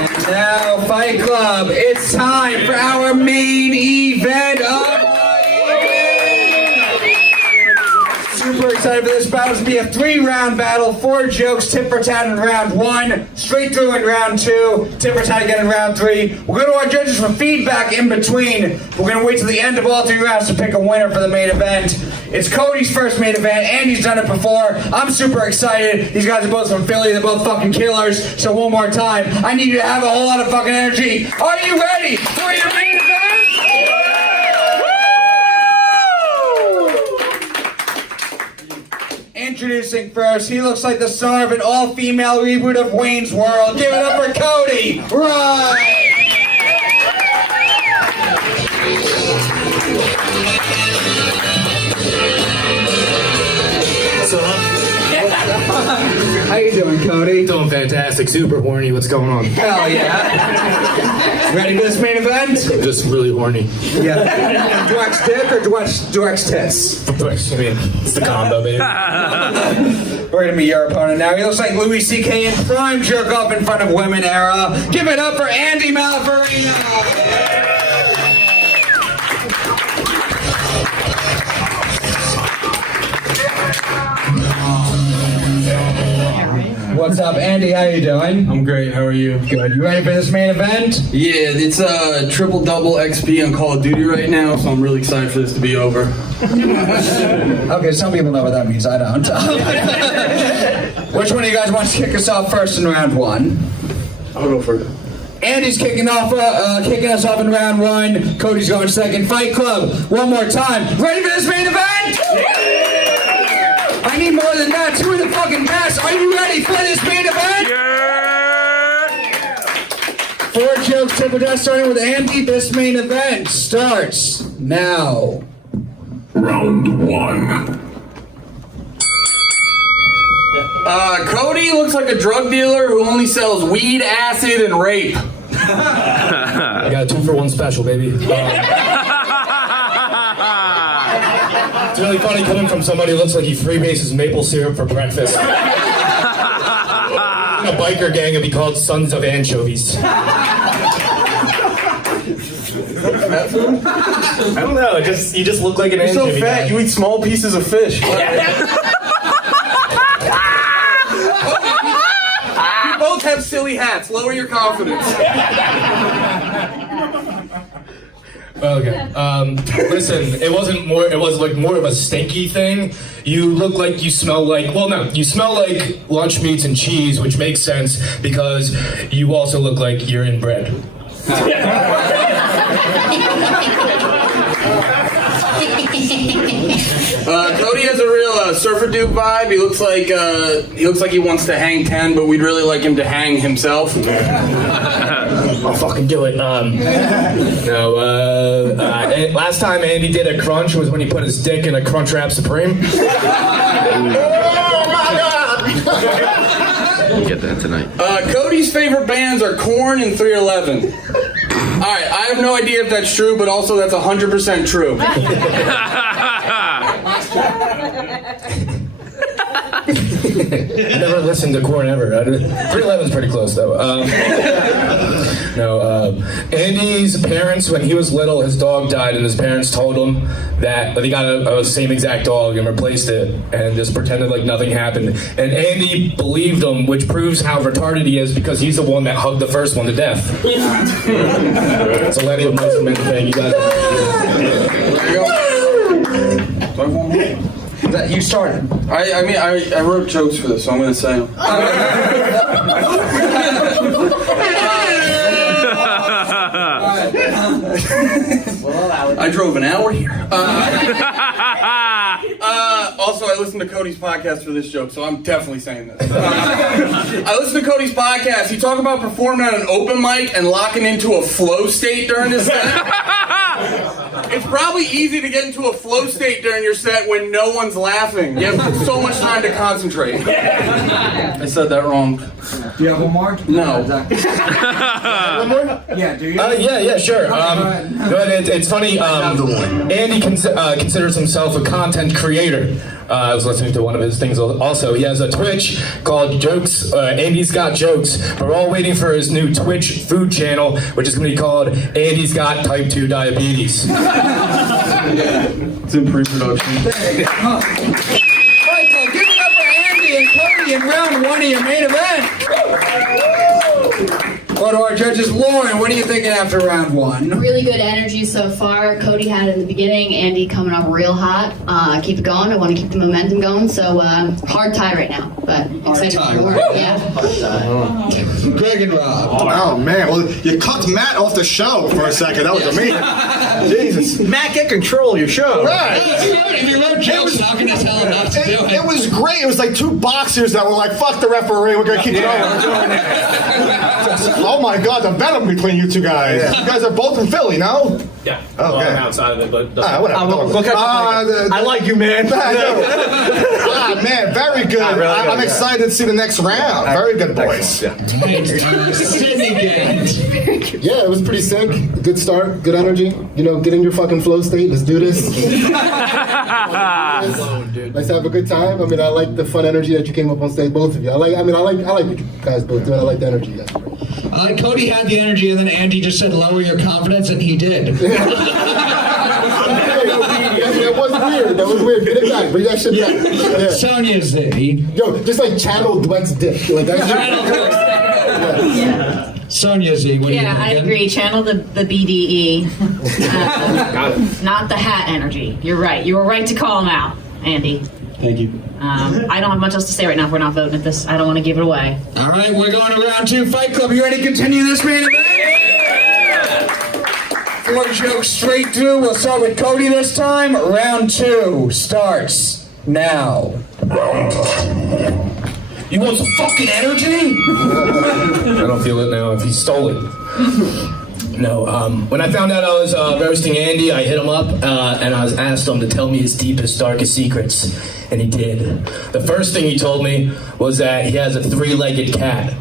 Now, Fight Club, it's time for our main event of the evening. Super excited for this battle. It's going to be a 3-round battle. 4 jokes, tit for tat in round 1, straight through in round 2, tit for tat again in round 3. We'll go to our judges for feedback in between. We're going to wait till the end of all 3 rounds to pick a winner for the main event. It's Cody's first main event, and he's done it before. I'm super excited. These guys are both from Philly. They're both fucking killers. So one more time, I need you to have a whole lot of fucking energy. Are you ready for your main event? Introducing first, he looks like the star of an all-female reboot of Wayne's World. Give it up for Cody Wright. How you doing, Cody? Doing fantastic, super horny. What's going on? Hell yeah! Ready for this main event? Just really horny. Yeah. Do X dick or do X tits? I mean, it's the combo, baby. We're gonna meet your opponent now. He looks like Louis C.K. in prime jerk off in front of women era. Give it up for Andy Malafarina. What's up, Andy? How you doing? I'm great. How are you? Good. You ready for this main event? Yeah, it's a triple-double XP on Call of Duty right now, so I'm really excited for this to be over. Okay, some people know what that means. I don't. Which one of you guys wants to kick us off first in round 1? I'll go first. Andy's kicking us off in round 1. Cody's going second. Fight Club, one more time. Ready for this main event? I need more than that. 2 of the fucking best. Are you ready for this main event? Yeah! 4 jokes, tit for tat, starting with Andy. This main event starts now. Round 1. Cody looks like a drug dealer who only sells weed, acid, and rape. I got a 2-for-1 special, baby. It's really funny coming from somebody who looks like he freebases maple syrup for breakfast. In a biker gang, it'd be called Sons of Anchovies. I don't know. You just look like an You're so anchovy fat, guy. you eat small pieces of fish. You both have silly hats. Lower your confidence. Okay. Listen, it was like more of a stinky thing. You look like you smell like, well, no, you smell like lunch meats and cheese, which makes sense because you also look like you're inbred. Cody has a real surfer dude vibe. He looks like he wants to hang 10, but we'd really like him to hang himself. I'll fucking do it. Last time Andy did a crunch was when he put his dick in a Crunchwrap Supreme. Oh my God! Get that tonight. Cody's favorite bands are Korn and 311. Alright, I have no idea if that's true, but also that's 100% true. I never listened to Korn ever. 311's pretty close though. Andy's parents, when he was little, his dog died, and his parents told him that they got a same exact dog and replaced it, and just pretended like nothing happened. And Andy believed them, which proves how retarded he is because he's the one that hugged the first one to death. It's a Lenny Muslim thing. You guys. That you started. I wrote jokes for this, so I'm going to say them. I drove an hour here. Also, I listened to Cody's podcast for this joke, so I'm definitely saying this. I listened to Cody's podcast. He talked about performing at an open mic and locking into a flow state during his set. It's probably easy to get into a flow state during your set when no one's laughing. You have so much time to concentrate. I said that wrong. Do you have one more? No. One more? Yeah, do you? Yeah, sure. But it's funny. Andy considers himself a content creator. I was listening to one of his things also. He has a Twitch called Jokes, Andy's Got Jokes. We're all waiting for his new Twitch food channel, which is going to be called Andy's Got Type 2 Diabetes. It's in pre-production. Michael, give it up for Andy and Cody in round 1 of your main event. Go to our judges. Lauren, what are you thinking after round 1? Really good energy so far. Cody had it in the beginning. Andy coming up real hot. Keep it going. I want to keep the momentum going. So hard tie right now, but excited for more. Yeah. Greg and Rob. Oh man, well you cut Matt off the show for a second. That was amazing. Jesus. Matt, get control of your show. Right. If you wrote jokes, not going to tell him not to do it. It was great. It was like 2 boxers that were like, fuck the referee, we're gonna keep it going. Oh my god, the battle between you 2 guys. You guys are both from Philly, no? Yeah. Oh, I'm okay. outside of it, but Whatever. We'll catch up later. I like you, man. Man, very good. Really I'm good, excited to see the next round. Very good, boys. Yeah. Sydney gang. Yeah, it was pretty sick. Good start, good energy. You know, get in your fucking flow state. Let's do this. Let's have a good time. I mean, I like the fun energy that you came up on stage, both of you. I like what you guys both do. I like the energy you guys bring. Cody had the energy, and then Andy just said, lower your confidence, and he did. That was weird. That was weird. Get it back. Bring that shit back. Yeah. Sonia Z. Yo, just like channel Dweck's dick. Like that's Sonia Z, what do you Yeah, think? I agree. Channel the BDE. got it. Not the hat energy. You're right. You were right to call him out, Andy. Thank you. I don't have much else to say right now if we're not voting at this. I don't want to give it away. All right, we're going to round 2. Fight Club, you ready to continue this main event? 4 jokes straight through. We'll start with Cody this time. Round 2 starts now. You want some fucking energy? I don't feel it now if he stole it. No, when I found out I was roasting Andy, I hit him up and I asked him to tell me his deepest, darkest secrets. And he did. The first thing he told me was that he has a 3-legged cat.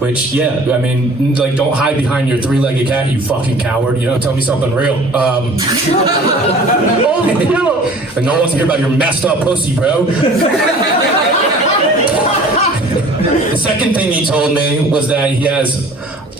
Which, yeah, I mean, like, don't hide behind your 3-legged cat, you fucking coward. You know, tell me something real. And no one wants to hear about your messed up pussy, bro. The second thing he told me was that he has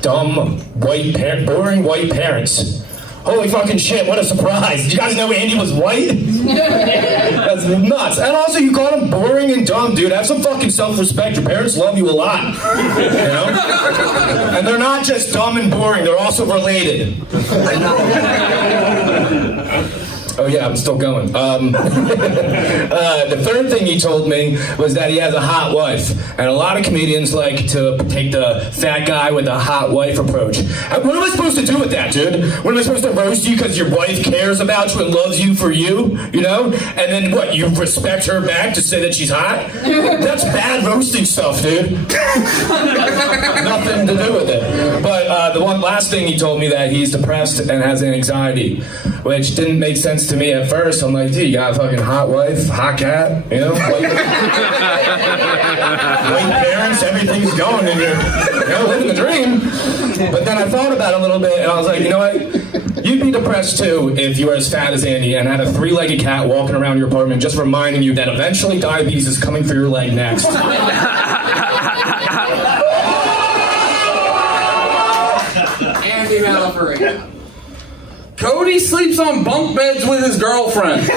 dumb, boring white parents. Holy fucking shit, what a surprise. Did you guys know Andy was white? That's nuts. And also, you called him boring and dumb, dude. Have some fucking self-respect. Your parents love you a lot. You know? And they're not just dumb and boring, they're also related. Oh yeah, I'm still going. The third thing he told me was that he has a hot wife. And a lot of comedians like to take the fat guy with a hot wife approach. What am I supposed to do with that, dude? What am I supposed to roast you because your wife cares about you and loves you for you? You know? And then what, you respect her back to say that she's hot? That's bad roasting stuff, dude. Nothing to do with it. But the one last thing he told me that he's depressed and has anxiety, which didn't make sense to me at first. I'm like, dude, you got a fucking hot wife, hot cat, you know? White parents, everything's going and you're living the dream. But then I thought about it a little bit and I was like, you know what? You'd be depressed too if you were as fat as Andy and had a 3-legged cat walking around your apartment just reminding you that eventually diabetes is coming for your leg next. Andy Malafarina. Cody sleeps on bunk beds with his girlfriend. Dope.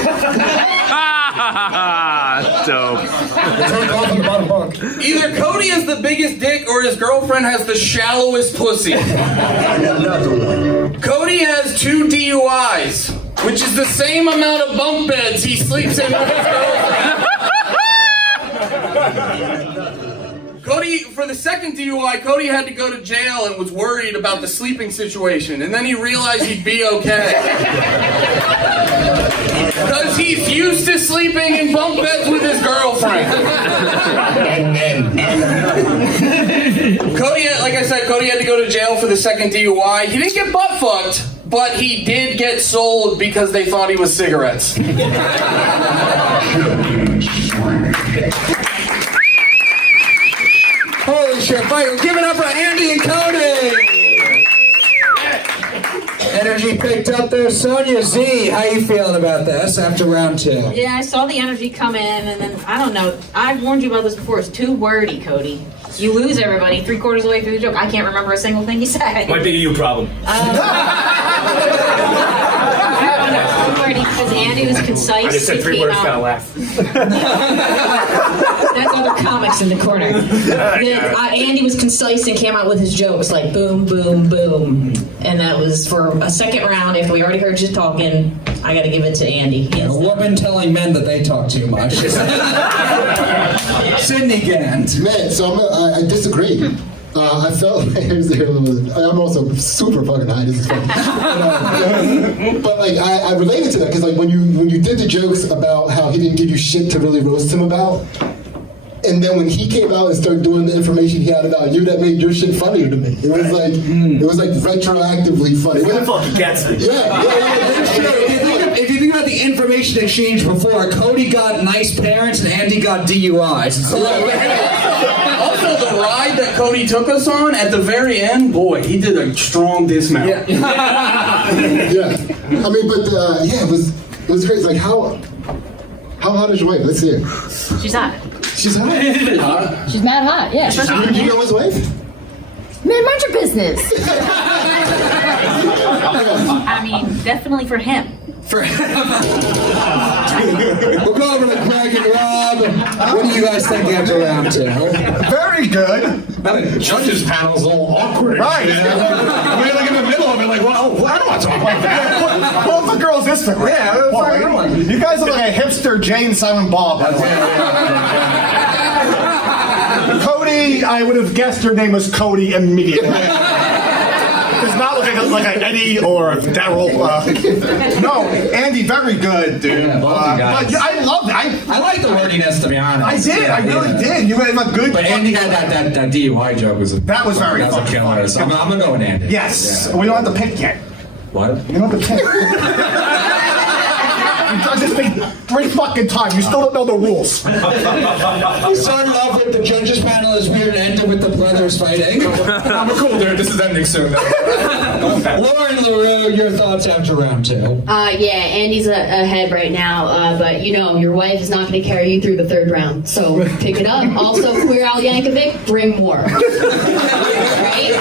Take off on the bottom bunk. Either Cody has the biggest dick or his girlfriend has the shallowest pussy. Cody has 2 DUIs, which is the same amount of bunk beds he sleeps in with his girlfriend. Cody, for the second DUI, Cody had to go to jail and was worried about the sleeping situation, and then he realized he'd be okay. Because he's used to sleeping in bunk beds with his girlfriend. Cody, like I said, Cody had to go to jail for the second DUI. He didn't get butt fucked, but he did get sold because they thought he was cigarettes. Holy shit, fight. Give it up for Andy and Cody. Energy picked up there. Sonia Z, how you feeling about this after round 2? Yeah, I saw the energy come in, and then, I don't know, I've warned you about this before, it's too wordy, Cody. You lose everybody 3/4 of the way through the joke. I can't remember a single thing you said. Might be a you problem. Because Andy was concise. I just said 3 words, gotta laugh. That's other comics in the corner. Andy was concise and came out with his jokes like boom, boom, boom. And that was for a second round. After we already heard you talking, I gotta give it to Andy. A woman telling men that they talk too much. Sydney Gant. Man, so I disagree. I felt I'm also super fucking high. This is funny. But like I related to that because like when you did the jokes about how he didn't give you shit to really roast him about, and then when he came out and started doing the information he had about you, that made your shit funnier to me. It was like retroactively funny. Where the fuck he gets me? Yeah. If you think about the information exchange before, Cody got nice parents and Andy got DUIs. Also, the ride that Cody took us on at the very end, boy, he did a strong dismount. Yeah. I mean, but it was crazy. Like how hot is your wife? Let's see it. She's hot. She's hot. She's mad hot, yeah. Do you know his wife? Man, mind your business. I mean, definitely for him. We'll go over to Greg and Rob. What do you guys think after round 2? Very good. The judges panel's a little awkward. Right. We're like in the middle of it, like, well, I don't want to talk like that. Well, the girl's Instagram. Yeah, Well, you guys look like a hipster Jane Silent Bob. By the way. Cody, I would have guessed your name was Cody immediately. It's not like an Eddie or a Daryl. No, Andy, very good, dude. But I loved it. I like the wordiness, to be honest. I did. I really did. You have a good. But Andy had that DUI joke was That was very That was a killer. So I'm gonna go with Andy. Yes. We don't have to pick yet. What? We don't have to pick. You've done this thing 3 fucking times. You still don't know the rules. So in love with the judges panel is weird and ended with the brothers fighting. I'm cool, dude. This is ending soon. Lauren LaRue, your thoughts after round 2? Yeah, Andy's ahead right now, but you know, your wife is not going to carry you through the 3rd round, so pick it up. Also, Queer Al Yankovic, bring more. Right?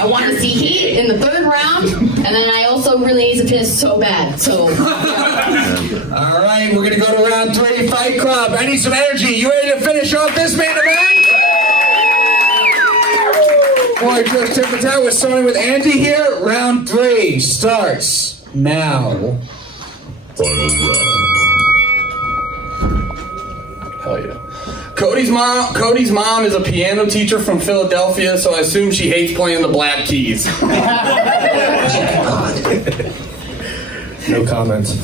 I want to see heat in the 3rd round, and then I also really need to piss so bad, so... All right, we're going to go to round 3, Fight Club. I need some energy. You ready to finish off this main event? Boy, just tip the toe. We're starting with Andy here. Round 3 starts now. Hell yeah. Cody's mom is a piano teacher from Philadelphia, so I assume she hates playing the Black Keys. No comments.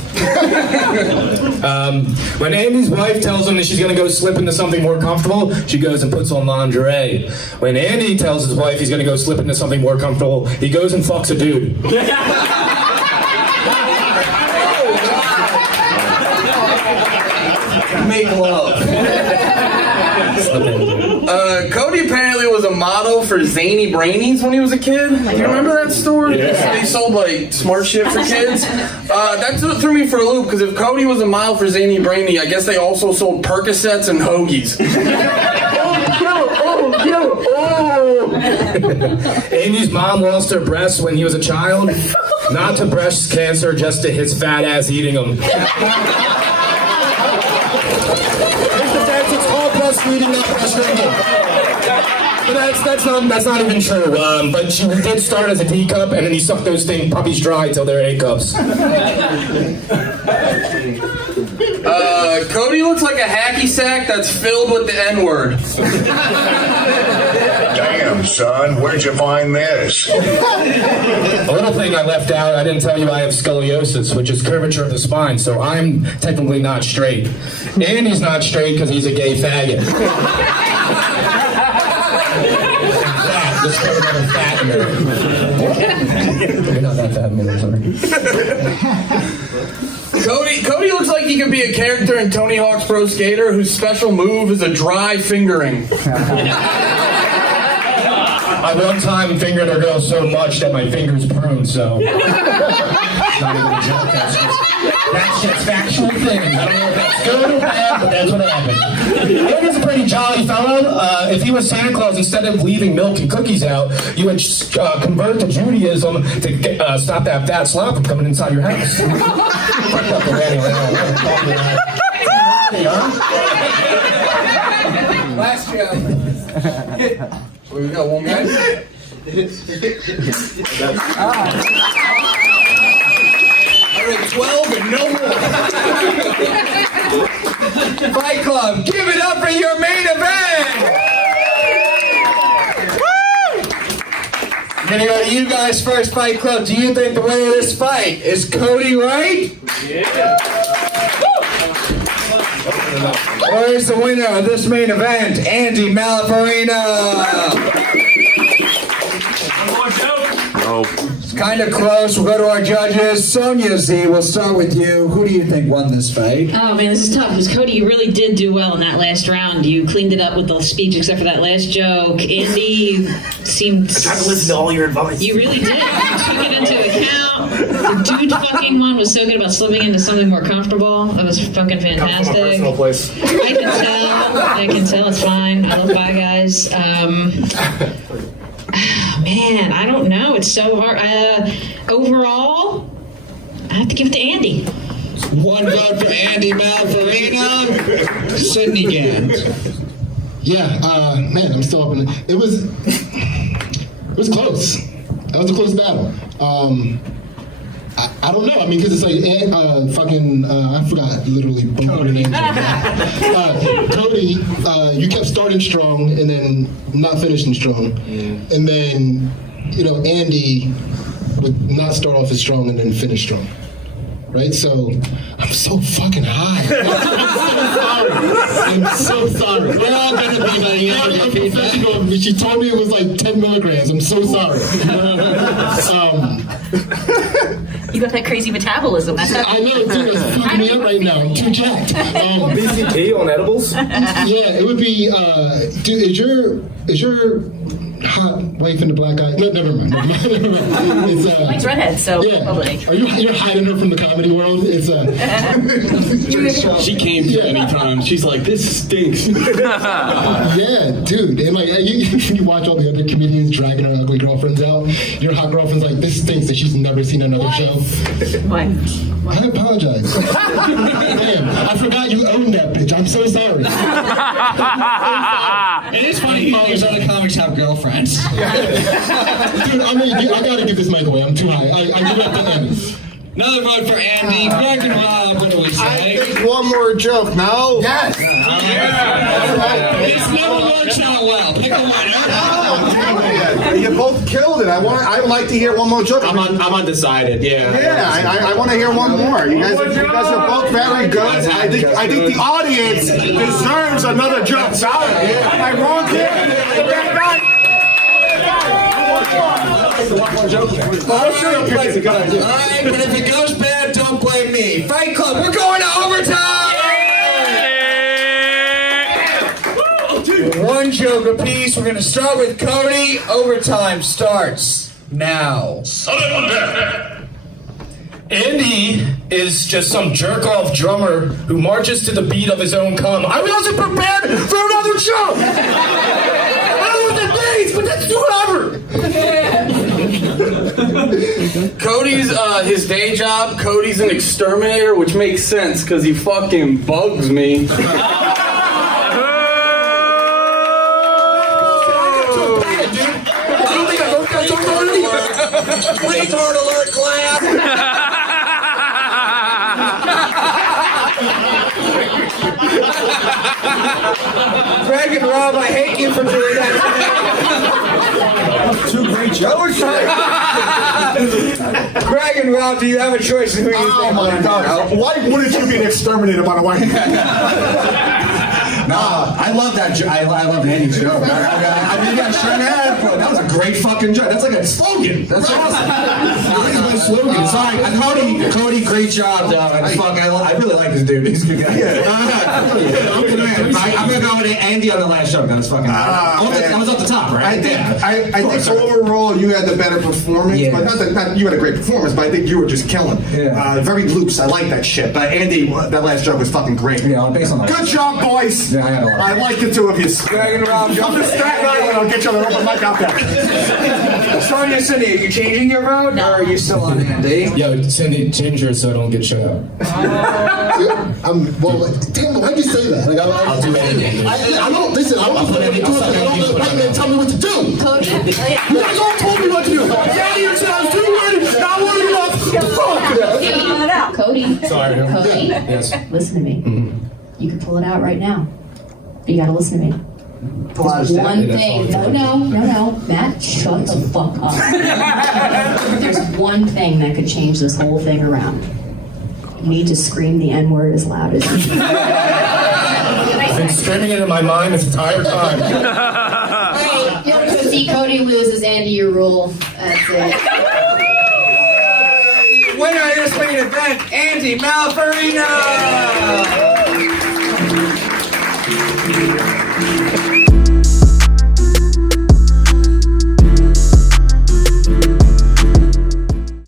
When Andy's wife tells him that she's going to go slip into something more comfortable, she goes and puts on lingerie. When Andy tells his wife he's going to go slip into something more comfortable, he goes and fucks a dude. Make love. Cody apparently was a model for Zany Brainies when he was a kid. You remember that store? Yeah. They sold like smart shit for kids. That threw me for a loop because if Cody was a model for Zany Brainy, I guess they also sold Percocets and hoagies. Andy's mom lost her breasts when he was a child. Not to breast cancer, just to his fat ass eating them. It's called breastfeeding, not breastfeeding. But that's not even true. But she did start as a teacup, and then he sucked those puppies dry until they're A cups. Cody looks like a hacky sack that's filled with the N-word. Damn, son, where'd you find this? A little thing I left out, I didn't tell you I have scoliosis, which is curvature of the spine, so I'm technically not straight. And he's not straight because he's a gay faggot. Just another fat nerd. You're not that fat nerd, sorry. Cody looks like he could be a character in Tony Hawk's Pro Skater whose special move is a dry fingering. I one time fingered a girl so much that my fingers pruned, so. Not even a joke, that's just factual things. I don't know if that's good or bad, but that's what happened. Andy's a pretty jolly fellow. If he was Santa Claus, instead of leaving milk and cookies out, you would convert to Judaism to stop that fat slob from coming inside your house. Fucked up already. Last joke. We got one guy. I read 12 and no more. Fight Club, give it up for your main event! I'm gonna go to you guys first, Fight Club. Do you think the winner of this fight is Cody Wright? Yeah. Or is the winner of this main event Andy Malafarina? It's kind of close. We'll go to our judges. Sonia Z, we'll start with you. Who do you think won this fight? Oh man, this is tough because Cody, you really did do well in that last round. You cleaned it up with the speech, except for that last joke. Andy seemed. I tried to listen to all your advice. You really did. You took it into account. The dude fucking one was so good about slipping into something more comfortable. That was fucking fantastic. From a personal place. I can tell. It's fine. I love Bye Guys. Man, I don't know. It's so hard. Overall, I have to give it to Andy. One vote for Andy Malafarina. Sydney Gant. Yeah, man, I'm still up in it. It was close. That was a close battle. I don't know. I mean, because it's like I forgot literally both of their names. Cody, you kept starting strong and then not finishing strong, and then Andy would not start off as strong and then finish strong. Right? So I'm so fucking high. I'm so sorry. We're all gonna be like, she told me it was like 10 milligrams. I'm so sorry. You got that crazy metabolism. That's I know, dude. It's fucking me up right now. I'm too jacked. BCT on edibles? Yeah, it would be. Dude, is your hot wife in the black eye? No, never mind. It's Mike's redhead, so yeah. probably. You're hiding her from the comedy world? It's She came to any time. She's like, this stinks. yeah, dude. And like you watch all the other comedians dragging their ugly girlfriends out. Your hot girlfriend's like, this stinks, that she's never seen another show. What? I apologize. Damn, I forgot you owned that bitch. I'm so sorry. It is funny how these other comics have girlfriends. Dude, I gotta give this mic away. I'm too high. I give it up to Andy. Another vote for Andy. Greg and Rob, what do we say? I think one more joke. No. Yes. This never works out well. Pick a winner. You both killed it. I would like to hear one more joke. I'm undecided. Yeah. Yeah, I want to hear one more. You guys are both very good. I think the audience deserves another joke. Am I wrong here? Alright, but if it goes bad, don't blame me. Fight Club, we're going to overtime! One joke apiece. We're going to start with Cody. Overtime starts now. Andy is just some jerk-off drummer who marches to the beat of his own cum. I wasn't prepared for another joke! I don't know what that means, but that's whatever! Cody's his day job. Cody's an exterminator, which makes sense because he fucking bugs me. Retard alert, clap! Greg and Rob, I hate you for doing that. Two great jokes. Greg and Rob, do you have a choice in who you think? Oh my God! Why wouldn't you be an exterminator, by the way? I love that. I love Andy's joke. I maybe I shouldn't have, but that was a great fucking joke. That's like a slogan. That's awesome. That is my slogan. Sorry, Cody, great job, though. And fuck, I really like this dude. He's a good guy. I'm gonna go with Andy on the last joke. That was fucking. I was off the top, right? I think so overall you had the better performance, but not you had a great performance, but I think you were just killing. Yeah. Very loose. I like that shit. But Andy, that last joke was fucking great. Yeah, based on that. Good job, boys. Yeah, I had a lot. I like the two of you. Dragging around. Come to Staten Island. I'll get you on the open mic out there. Sonia, Cindy, are you changing your vote, or are you still on Andy? Yo, Cindy, change yours so I don't get shut out. Damn, why'd you say that? Like, I'll do anything. I don't listen. I don't let the white man tell me what to do. Cody, You guys all told me what to do. Daddy, you said I was too worried, not worried enough. Fuck. Cody. Sorry. Cody. Yes. Listen to me. You can pull it out right now. But you gotta listen to me. There's one thing. No. Matt, shut the fuck up. There's one thing that could change this whole thing around. You need to scream the N-word as loud as you can. I've been screaming it in my mind this entire time. Alright, you're gonna see Cody lose as Andy your rule. That's it. Winner of this main event, Andy Malafarina!